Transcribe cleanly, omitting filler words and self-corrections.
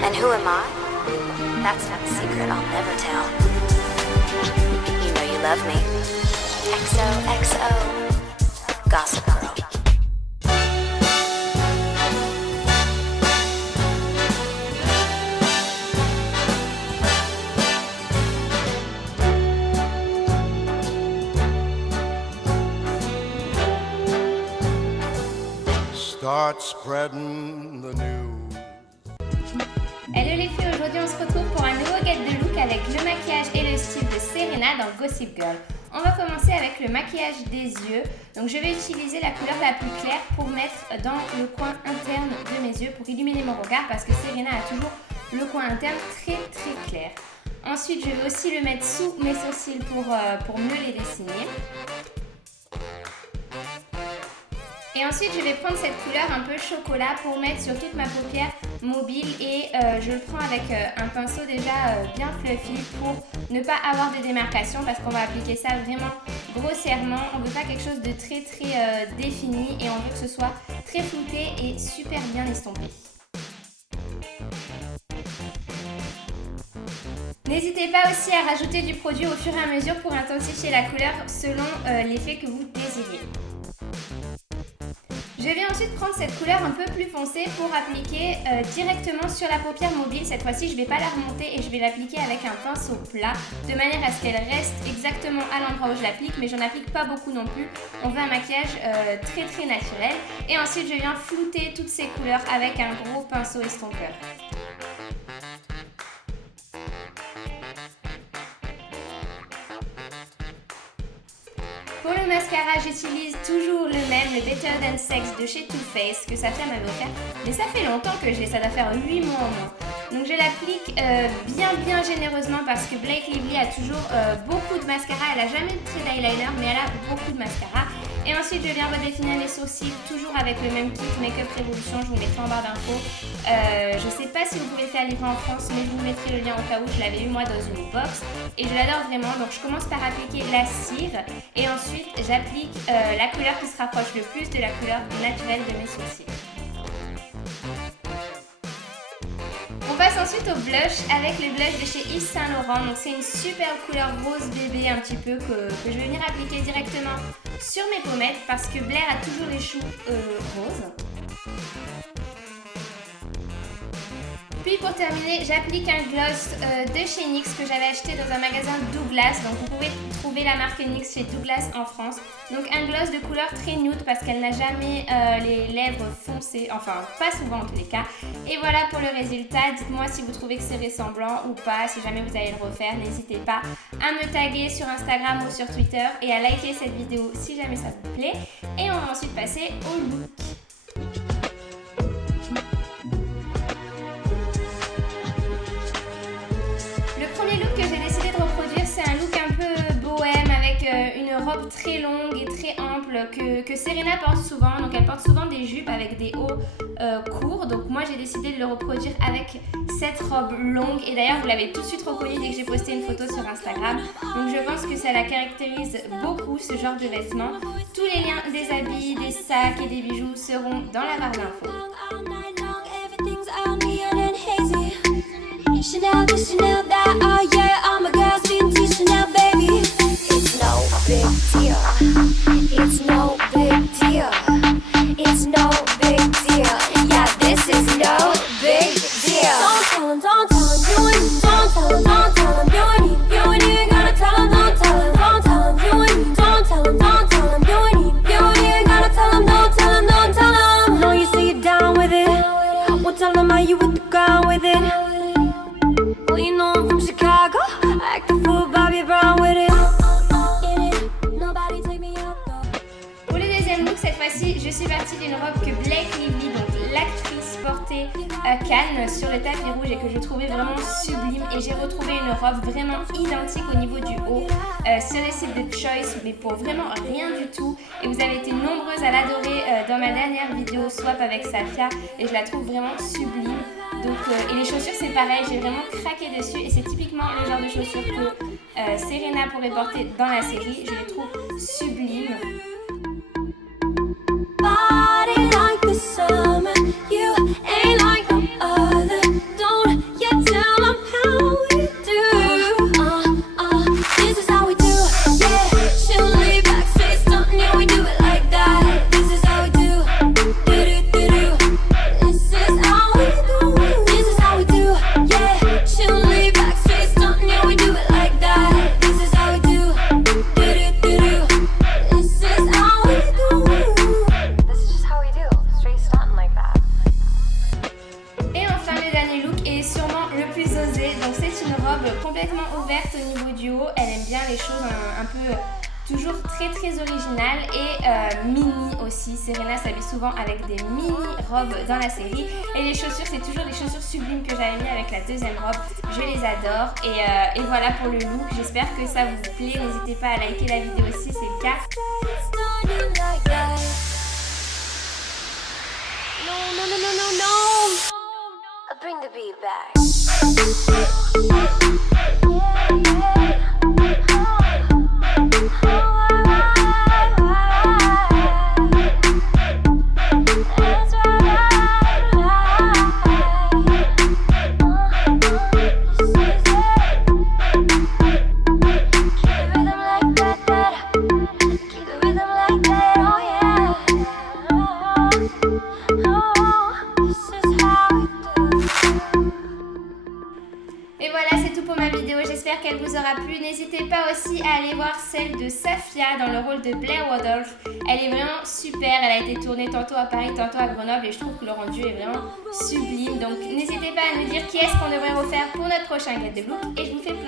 And who am I? That's not a secret I'll never tell. You know you love me. XOXO. Gossip Girl. Start spreading the news. Hello les filles, aujourd'hui on se retrouve pour un nouveau guide de look avec le maquillage et le style de Serena dans Gossip Girl. On va commencer avec le maquillage des yeux. Donc je vais utiliser la couleur la plus claire pour mettre dans le coin interne de mes yeux pour illuminer mon regard parce que Serena a toujours le coin interne très clair. Ensuite je vais aussi le mettre sous mes sourcils pour mieux les dessiner. Et ensuite, je vais prendre cette couleur un peu chocolat pour mettre sur toute ma paupière mobile et je le prends avec un pinceau déjà bien fluffy pour ne pas avoir de démarcation parce qu'on va appliquer ça vraiment grossièrement. On veut pas quelque chose de très défini et on veut que ce soit très flouté et super bien estompé. N'hésitez pas aussi à rajouter du produit au fur et à mesure pour intensifier la couleur selon l'effet que vous désirez. Je vais ensuite prendre cette couleur un peu plus foncée pour appliquer directement sur la paupière mobile. Cette fois-ci, je ne vais pas la remonter et je vais l'appliquer avec un pinceau plat de manière à ce qu'elle reste exactement à l'endroit où je l'applique, mais j'en applique pas beaucoup non plus. On veut un maquillage très naturel. Et ensuite, je viens flouter toutes ces couleurs avec un gros pinceau estompeur. Pour le mascara, j'utilise toujours le même, le Better Than Sex de chez Too Faced que Safia m'avait offert. Mais ça fait longtemps que je l'ai, ça doit faire 8 mois au moins. Donc je l'applique bien généreusement parce que Blake Lively a toujours beaucoup de mascara. Elle a jamais de trait d'eyeliner mais elle a beaucoup de mascara. Et ensuite je viens redéfinir les sourcils toujours avec le même kit Make-up Revolution, je vous le mettrai en barre d'infos. Je sais pas si vous pouvez le faire livrer en France mais je vous mettrai le lien au cas où, je l'avais eu moi dans une box et je l'adore vraiment. Donc je commence par appliquer la cire et ensuite j'applique la couleur qui se rapproche le plus de la couleur naturelle de mes sourcils. On passe ensuite au blush avec le blush de chez Yves Saint Laurent. Donc c'est une super couleur rose bébé un petit peu que je vais venir appliquer directement sur mes pommettes parce que Blair a toujours les choux roses. Puis pour terminer, j'applique un gloss de chez NYX que j'avais acheté dans un magasin Douglas. Donc vous pouvez trouver la marque NYX chez Douglas en France. Donc un gloss de couleur très nude parce qu'elle n'a jamais les lèvres foncées, enfin pas souvent en tous les cas. Et voilà pour le résultat. Dites-moi si vous trouvez que c'est ressemblant ou pas. Si jamais vous allez le refaire, n'hésitez pas à me taguer sur Instagram ou sur Twitter et à liker cette vidéo si jamais ça vous plaît. Et on va ensuite passer au look. Robe très longue et très ample que Serena porte souvent. Donc elle porte souvent des jupes avec des hauts courts. Donc moi j'ai décidé de le reproduire avec cette robe longue. Et d'ailleurs vous l'avez tout de suite reconnue dès que j'ai posté une photo sur Instagram. Donc je pense que ça la caractérise beaucoup ce genre de vêtements. Tous les liens des habits, des sacs et des bijoux seront dans la barre d'infos. Chanel, this Chanel, that, oh yeah, all my girls been to Chanel, baby. It's no big deal. It's no big deal. It's no big deal. Yeah, this is no big deal. Don't tell him, you and me. Don't tell him, you and me. You ain't gonna tell him, don't tell him, you and me. Don't tell him, you and me. You ain't gonna tell him, don't tell him. Know you say you're down with it. Well, tell him how you with the ground with it. You know I'm from Chicago. I act a fool, Bobby Brown with it. Pour le deuxième look, cette fois-ci, je suis partie d'une robe que Blake Lively, donc l'actrice, portait à Cannes sur le tapis rouge et que je trouvais vraiment sublime. Et j'ai retrouvé une robe vraiment identique au niveau du haut sur les sites de Choice, mais pour vraiment rien du tout. Et vous avez été nombreuses à l'adorer dans ma dernière vidéo swap avec Safia et je la trouve vraiment sublime. Donc, et les chaussures c'est pareil, j'ai vraiment craqué dessus et c'est typiquement le genre de chaussures que Serena pourrait porter dans la série, je les trouve sublimes. Body like the summer, you ain't like no other. Don't robe complètement ouverte au niveau du haut. Elle aime bien les choses un peu toujours très originales et mini aussi. Serena s'habille souvent avec des mini robes dans la série. Et les chaussures, c'est toujours des chaussures sublimes que j'avais mis avec la deuxième robe. Je les adore. Et voilà pour le look. J'espère que ça vous plaît. N'hésitez pas à liker la vidéo si c'est le cas. I'll bring the beat back. Et voilà, c'est tout pour ma vidéo, j'espère qu'elle vous aura plu. N'hésitez pas aussi à aller voir celle de Safia dans le rôle de Blair Waldorf. Elle est vraiment super, elle a été tournée tantôt à Paris, tantôt à Grenoble et je trouve que le rendu est vraiment sublime. Donc n'hésitez pas à nous dire qui est-ce qu'on devrait refaire pour notre prochain Get the Look et je vous fais plein